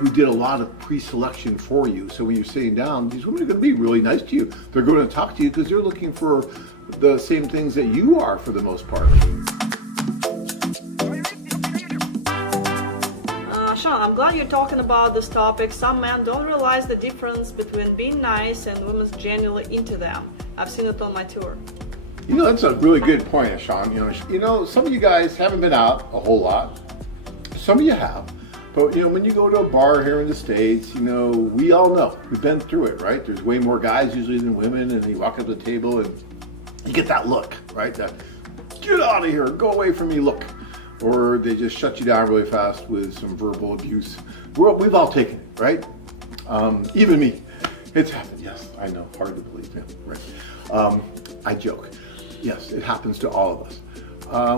we did a lot of pre-selection for you. So when you're sitting down, these women are going to be really nice to you. They're going to talk to you because they're looking for the same things that you are for the most part. Sean, I'm glad you're talking about this topic. Some men don't realize the difference between being nice and women's genuinely into them. I've seen it on my tour. You know, that's a really good point, Sean. You know, some of you guys haven't been out a whole lot. Some of you have. But, you know, when you go to a bar here in the States, you know, we all know. We've been through it, right? There's way more guys usually than women, and you walk up to the table and you get that look, right? That, get out of here, go away from me look. Or they just shut you down really fast with some verbal abuse. We've all taken it, right? Even me. It's happened, yes, I know, hard to believe, yeah, right? I joke. Yes, it happens to all of us.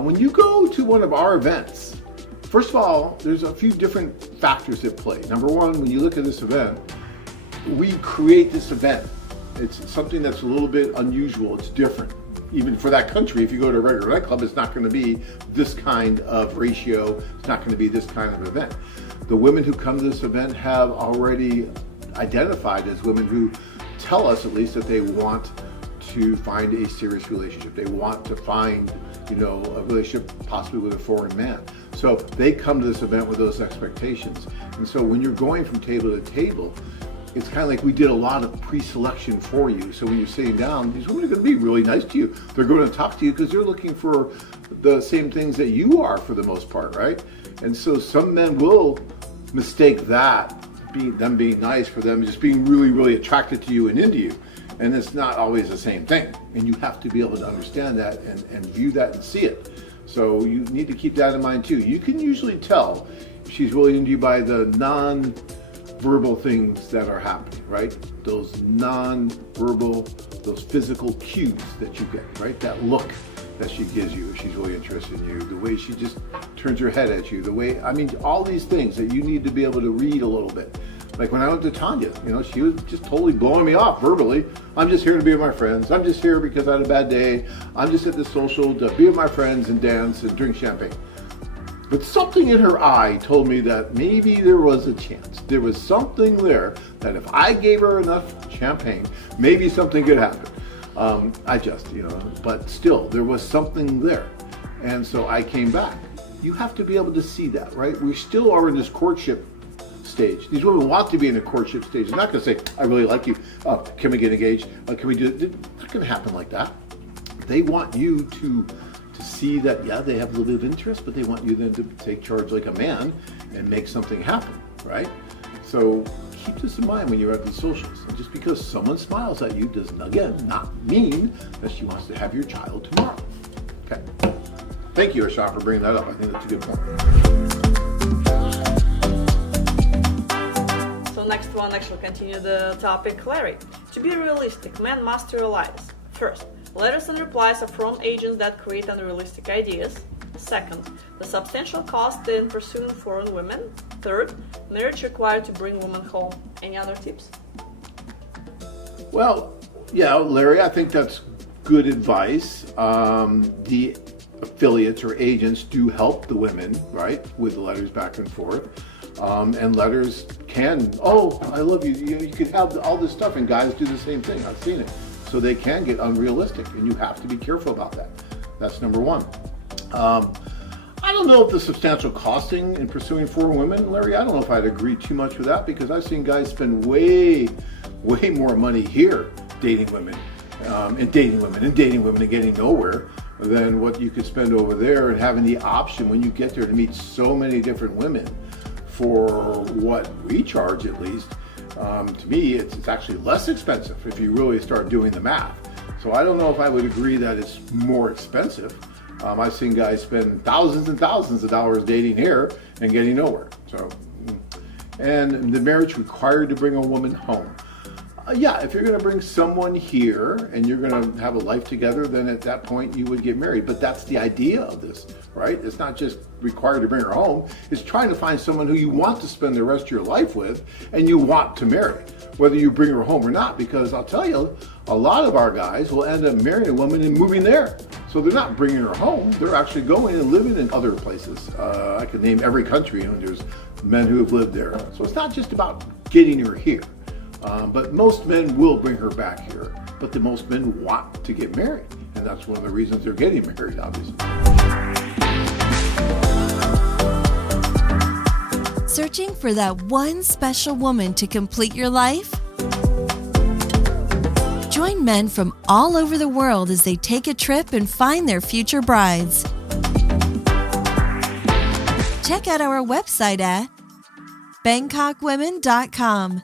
When you go to one of our events, first of all, there's a few different factors at play. Number one, when you look at this event, we create this event. It's something that's a little bit unusual, it's different. Even for that country, if you go to a regular nightclub, it's not going to be this kind of ratio, it's not going to be this kind of event. The women who come to this event have already identified as women who tell us at least that they want to find a serious relationship. They want to find, you know, a relationship possibly with a foreign man. So they come to this event with those expectations. And so when you're going from table to table, it's kind of like we did a lot of pre-selection for you. So when you're sitting down, these women are going to be really nice to you. They're going to talk to you because they're looking for the same things that you are for the most part, right? And so some men will mistake that, them being nice, for them just being really, really attracted to you and into you. And it's not always the same thing. And you have to be able to understand that and view that and see it. So you need to keep that in mind too. You can usually tell if she's really into you by the non-verbal things that are happening, right? Those non-verbal, those physical cues that you get, right? That look that she gives you if she's really interested in you, the way she just turns her head at you, the way, I mean, all these things that you need to be able to read a little bit. Like when I went to Tanya, you know, she was just totally blowing me off verbally. I'm just here to be with my friends. I'm just here because I had a bad day. I'm just at the social to be with my friends and dance and drink champagne. But something in her eye told me that maybe there was a chance. There was something there that if I gave her enough champagne, maybe something could happen. But still, there was something there. And so I came back. You have to be able to see that, right? We still are in this courtship stage. These women want to be in a courtship stage. They're not going to say, I really like you. Can we get engaged? Can we do it? It's not going to happen like that. They want you to see that, yeah, they have a little bit of interest, but they want you then to take charge like a man and make something happen, right? So keep this in mind when you're at the socials. And just because someone smiles at you does, again, not mean that she wants to have your child tomorrow. Okay. Thank you, Sean, for bringing that up. I think that's a good point. So next one, actually continue the topic, Larry. To be realistic, men must realize, first, letters and replies are from agents that create unrealistic ideas. Second, the substantial cost in pursuing foreign women. Third, marriage required to bring women home. Any other tips? Well, yeah, Larry, I think that's good advice. The affiliates or agents do help the women, right, with the letters back and forth. And letters can, oh, I love you. You can have all this stuff, and guys do the same thing. I've seen it. So they can get unrealistic, and you have to be careful about that. That's number one. I don't know if the substantial costing in pursuing foreign women, Larry, I don't know if I'd agree too much with that, because I've seen guys spend way more money here dating women and getting nowhere than what you could spend over there, and having the option when you get there to meet so many different women for what we charge, at least. To me, it's actually less expensive if you really start doing the math. So I don't know if I would agree that it's more expensive. I've seen guys spend thousands and thousands of dollars dating here and getting nowhere. So, and the marriage required to bring a woman home. Yeah, if you're going to bring someone here and you're going to have a life together, then at that point you would get married. But that's the idea of this, right? It's not just required to bring her home. It's trying to find someone who you want to spend the rest of your life with and you want to marry, whether you bring her home or not. Because I'll tell you, a lot of our guys will end up marrying a woman and moving there. So they're not bringing her home. They're actually going and living in other places. I could name every country, and there's men who have lived there. So it's not just about getting her here. But most men will bring her back here. But the most men want to get married. And that's one of the reasons they're getting married, obviously. Searching for that one special woman to complete your life? Join men from all over the world as they take a trip and find their future brides. Check out our website at bangkokwomen.com.